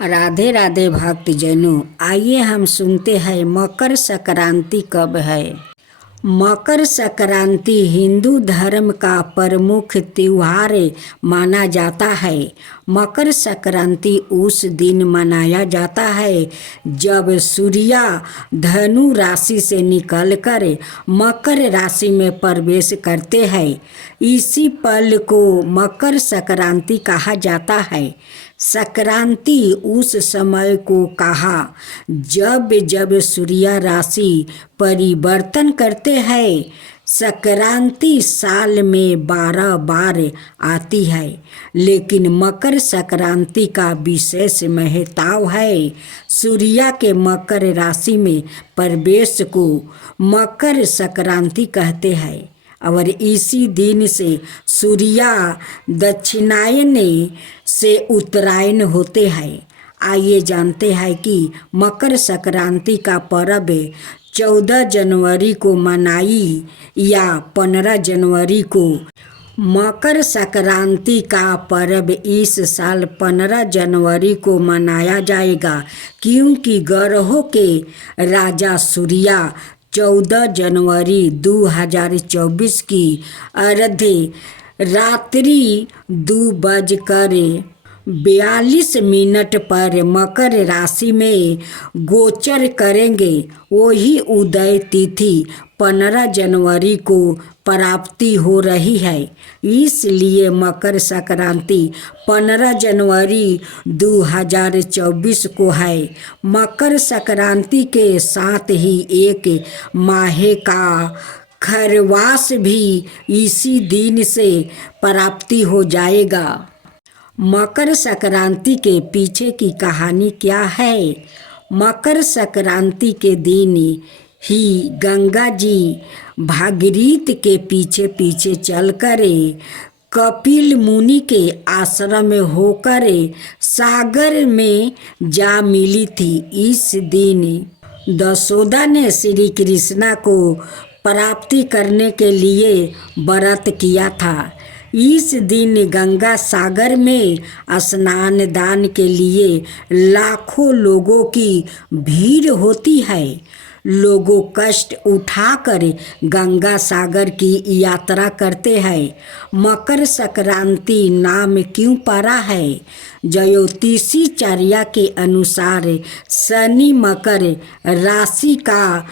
राधे राधे भक्तजनों, आइए हम सुनते हैं मकर संक्रांति कब है। मकर संक्रांति हिंदू धर्म का प्रमुख त्योहार माना जाता है। मकर संक्रांति उस दिन मनाया जाता है जब सूर्य धनु राशि से निकलकर मकर राशि में प्रवेश करते हैं। इसी पल को मकर संक्रांति कहा जाता है। संक्रांति उस समय को कहा जब जब सूर्य राशि परिवर्तन करते हैं। संक्रांति साल में 12 बार आती है, लेकिन मकर संक्रांति का विशेष महत्व है। सूर्य के मकर राशि में प्रवेश को मकर संक्रांति कहते हैं और इसी दिन से सूर्य दक्षिणायन से उत्तरायण होते हैं। आइए जानते हैं कि मकर संक्रांति का पर्व 14 जनवरी को मनाई या 15 जनवरी को। मकर संक्रांति का पर्व इस साल 15 जनवरी को मनाया जाएगा, क्योंकि ग्रहों के राजा सूर्य 14 जनवरी 2024 की अर्ध रात्रि 2:42 पर मकर राशि में गोचर करेंगे। वही उदय तिथि 15 जनवरी को प्राप्ति हो रही है, इसलिए मकर संक्रांति 15 जनवरी 2024 को है। मकर संक्रांति के साथ ही एक माह का खरवास भी इसी दिन से प्राप्ति हो जाएगा। मकर संक्रांति के पीछे की कहानी क्या है? मकर संक्रांति के दिन ही गंगा जी भागीरथ के पीछे पीछे चलकर कपिल मुनि के आश्रम में होकर सागर में जा मिली थी। इस दिन यशोदा ने श्री कृष्णा को प्राप्ति करने के लिए व्रत किया था। इस दिन गंगा सागर में स्नान दान के लिए लाखों लोगों की भीड़ होती है। लोगों कष्ट उठाकर गंगा सागर की यात्रा करते हैं। मकर संक्रांति नाम क्यों पड़ा है? ज्योतिषी चर्या के अनुसार शनि मकर राशि का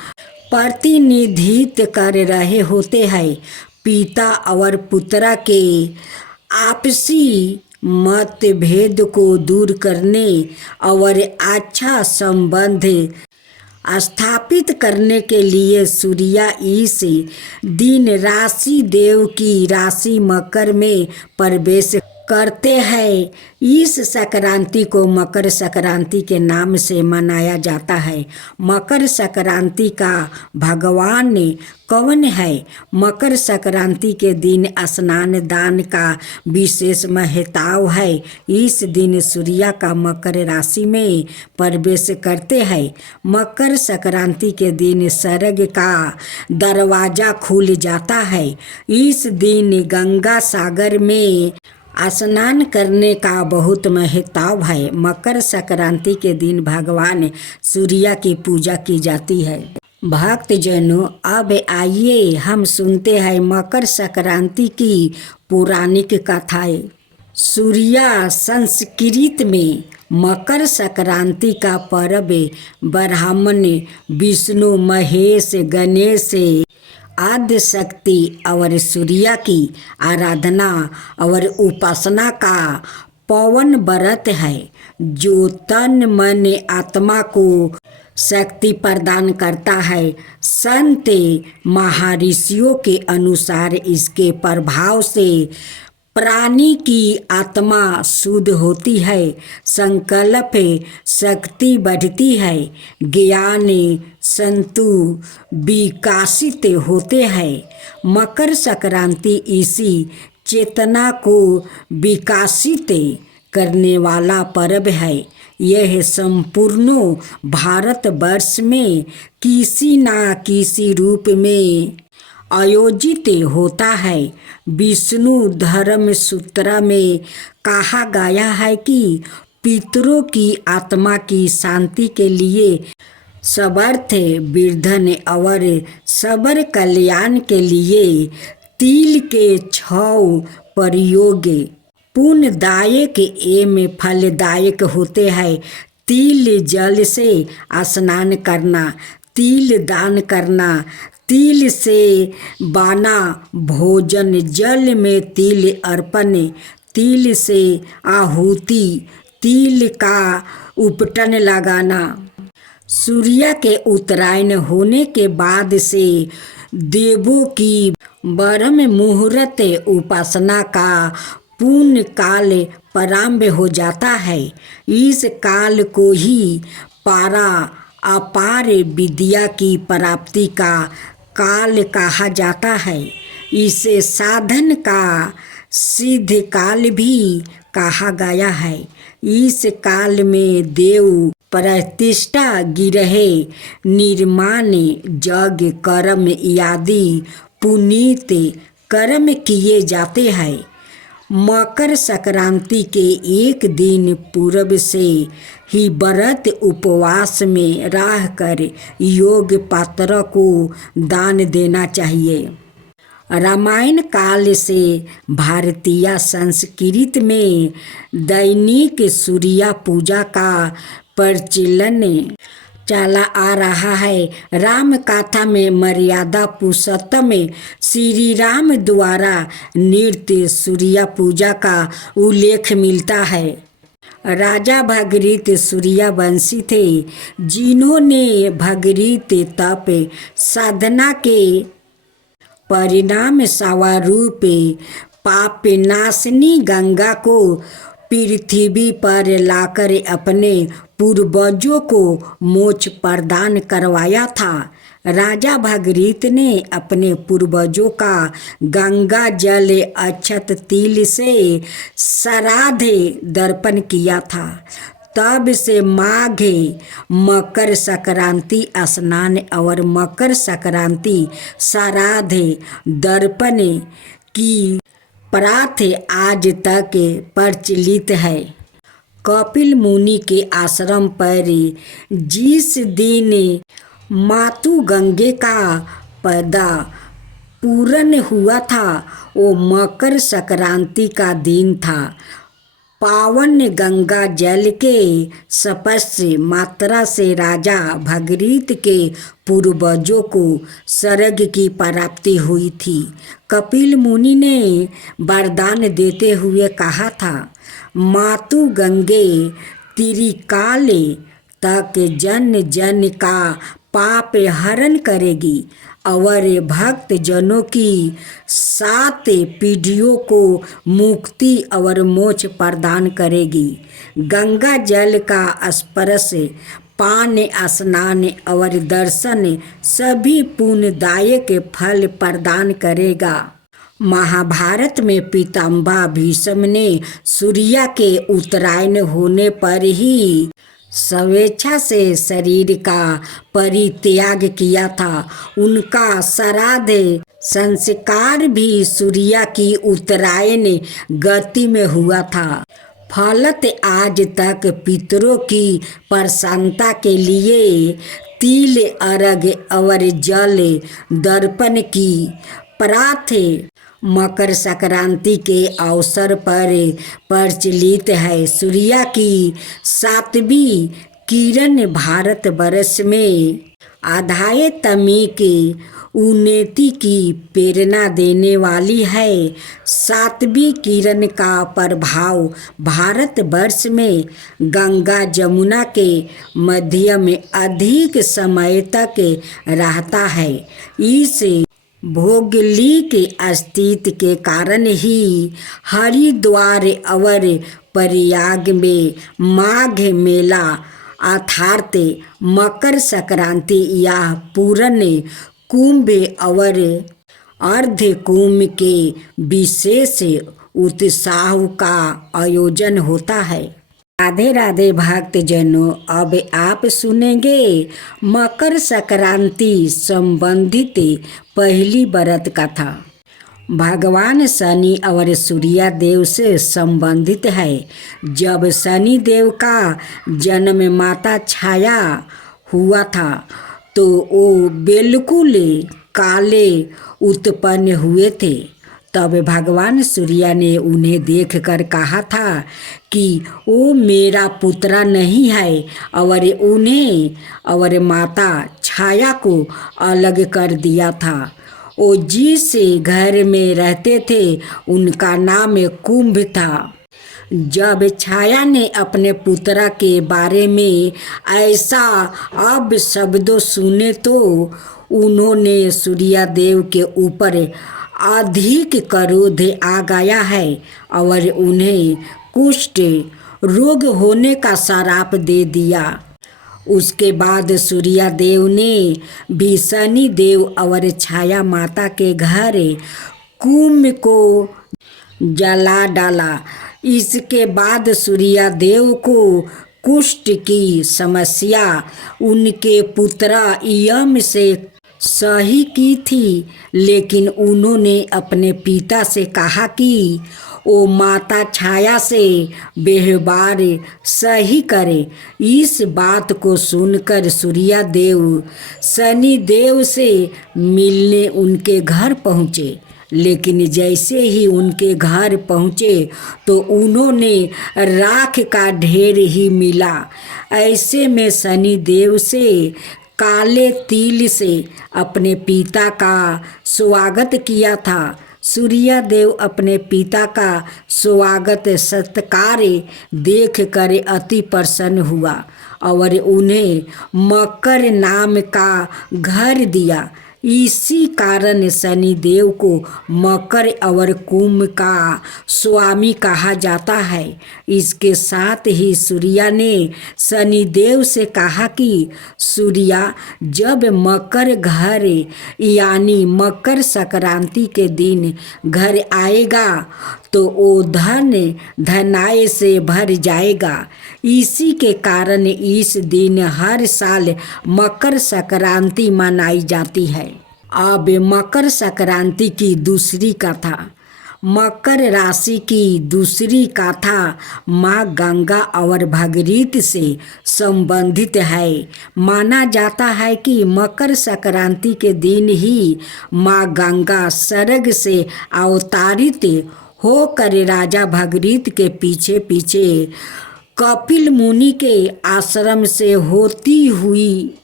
प्रतिनिधित्व कर रहे होते हैं। पिता और पुत्र के आपसी मतभेद को दूर करने और अच्छा संबंध स्थापित करने के लिए सूर्य इस दिन राशि देव की राशि मकर में प्रवेश करते हैं। इस संक्रांति को मकर संक्रांति के नाम से मनाया जाता है। मकर संक्रांति का भगवान कौन है? मकर संक्रांति के दिन स्नान दान का विशेष महत्व है। इस दिन सूर्य का मकर राशि में प्रवेश करते हैं। मकर संक्रांति के दिन स्वर्ग का दरवाजा खुल जाता है। इस दिन गंगा सागर में स्नान करने का बहुत महत्व है। मकर संक्रांति के दिन भगवान सूर्य की पूजा की जाती है। भक्तजनों, अब आइए हम सुनते हैं मकर संक्रांति की पौराणिक कथाएं। सूर्य संस्कृत में मकर संक्रांति का पर्व ब्राह्मण विष्णु महेश गणेश आदि शक्ति और सूर्य की आराधना और उपासना का पावन व्रत है, जो तन मन आत्मा को शक्ति प्रदान करता है। संत महर्षियों के अनुसार इसके प्रभाव से प्राणी की आत्मा शुद्ध होती है, संकल्प शक्ति बढ़ती है, ज्ञान संतु विकासित होते हैं। मकर संक्रांति इसी चेतना को विकासित करने वाला पर्व है। यह संपूर्ण भारतवर्ष में किसी न किसी रूप में आयोजित होता है। विष्णु धर्म सूत्र में कहा गया है कि पितरों की आत्मा की शांति के लिए समर्थ वृद्धन और सबर कल्याण के लिए तिल के 6 प्रयोग पुण्यदायक एवं फलदायक होते हैं। तिल जल से स्नान करना, तिल दान करना, तिल से बना भोजन, जल में तिल अर्पण, तिल से आहुति, तिल का उपटन लगाना। सूर्य के उत्तरायण होने के बाद से देवों की ब्रह्म मुहूर्त उपासना का पुण्य काल प्रारंभ हो जाता है। इस काल को ही पारा अपार विद्या की प्राप्ति का काल कहा जाता है। इसे साधन का सिद्ध काल भी कहा गया है। इस काल में देव प्रतिष्ठा, गिरह निर्माण, यज्ञ कर्म आदि पुनीत कर्म किए जाते हैं। मकर संक्रांति के एक दिन पूर्व से ही व्रत उपवास में रहकर योग पात्र को दान देना चाहिए। रामायण काल से भारतीय संस्कृति में दैनिक सूर्य पूजा का प्रचलन चला आ रहा है। राम कथा में मर्यादा पुरुषोत्तम श्री राम द्वारा नृत्य सूर्य पूजा का उल्लेख मिलता है। राजा भगीरथ सूर्यवंशी थे, जिन्होंने भगीरथ तप साधना के परिणाम स्वरूप पापनाशिनी गंगा को पृथ्वी पर लाकर अपने पूर्वजों को मोक्ष प्रदान करवाया था। राजा भगीरथ ने अपने पूर्वजों का गंगा जल अक्षत तिल से श्राद्ध दर्पण किया था। तब से माघ मकर संक्रांति स्नान और मकर संक्रांति श्राद्ध दर्पण की प्रथा आज तक प्रचलित है। कपिल मुनि के आश्रम पर जिस दिन मातु गंगे का पैदा पूर्ण हुआ था, वो मकर संक्रांति का दिन था। पावन गंगा जल के स्पर्श मात्रा से राजा भगीरथ के पूर्वजों को स्वर्ग की प्राप्ति हुई थी। कपिल मुनि ने वरदान देते हुए कहा था, मातु गंगे त्रिकाल तक जन जन का पाप हरण करेगी और भक्त जनों की 7 पीढ़ियों को मुक्ति और मोक्ष प्रदान करेगी। गंगा जल का स्पर्श, पान, स्नान और दर्शन सभी पुण्यदायक फल प्रदान करेगा। महाभारत में पितामह भीष्म ने सूर्य के उत्तरायण होने पर ही स्वेच्छा से शरीर का परित्याग किया था। उनका श्राद्ध संस्कार भी सूर्य की उत्तरायण गति में हुआ था। फलत आज तक पितरों की प्रसन्नता के लिए तिल अर्घ और जल दर्पण की प्रथा मकर संक्रांति के अवसर पर प्रचलित है। सूर्य की 7वीं किरण भारतवर्ष में आध्यात्मिक उन्नति की प्रेरणा देने वाली है। 7वीं किरण का प्रभाव भारतवर्ष में गंगा जमुना के मध्य में अधिक समय तक रहता है। इस भौगोलिक अस्तित्व के कारण ही हरिद्वार और प्रयाग में माघ मेला अर्थात मकर संक्रांति या पूर्ण कुंभ और अर्ध कुंभ के विशेष उत्सव का आयोजन होता है। राधे राधे भक्तजनों, अब आप सुनेंगे मकर संक्रांति संबंधित पहली व्रत कथा। भगवान शनि और सूर्य देव से संबंधित है। जब शनि देव का जन्म माता छाया हुआ था तो वो बिल्कुल काले उत्पन्न हुए थे। तब भगवान सूर्य ने उन्हें देखकर कहा था कि वो मेरा पुत्र नहीं है और उन्हें और माता छाया को अलग कर दिया था। वो जिस घर में रहते थे उनका नाम कुंभ था। जब छाया ने अपने पुत्र के बारे में ऐसा अब शब्दों सुने तो उन्होंने सूर्यदेव के ऊपर अधिक क्रोध आ गया है और उन्हें कुष्ठ रोग होने का श्राप दे दिया। उसके बाद सूर्यदेव ने भी शनि देव और छाया माता के घर कुंभ को जला डाला। इसके बाद सूर्यदेव को कुष्ठ की समस्या उनके पुत्र यम से सही की थी, लेकिन उन्होंने अपने पिता से कहा कि वो माता छाया से व्यवहार सही करे। इस बात को सुनकर सूर्यदेव शनि देव से मिलने उनके घर पहुँचे, लेकिन जैसे ही उनके घर पहुँचे तो उन्होंने राख का ढेर ही मिला। ऐसे में शनि देव से काले तिल से अपने पिता का स्वागत किया था। सूर्यदेव अपने पिता का स्वागत सत्कार देख कर अति प्रसन्न हुआ और उन्हें मकर नाम का घर दिया। इसी कारण शनि देव को मकर और कुंभ का स्वामी कहा जाता है। इसके साथ ही सूर्य ने शनि देव से कहा कि सूर्य जब मकर घर यानी मकर संक्रांति के दिन घर आएगा तो वो धनाय से भर जाएगा। इसी के कारण इस दिन हर साल मकर संक्रांति मनाई जाती है। अब मकर संक्रांति की दूसरी कथा। मकर राशि की दूसरी कथा माँ गंगा और भागीरथी से संबंधित है। माना जाता है कि मकर संक्रांति के दिन ही माँ गंगा स्वर्ग से अवतारित होकर राजा भागीरथ के पीछे पीछे कपिल मुनि के आश्रम से होती हुई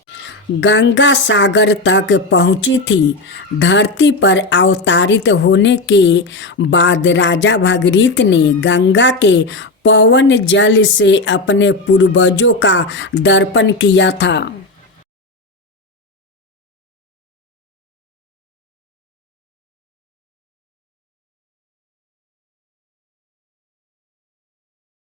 गंगा सागर तक पहुंची थी। धरती पर अवतारित होने के बाद राजा भागीरथ ने गंगा के पवन जल से अपने पूर्वजों का दर्पण किया था।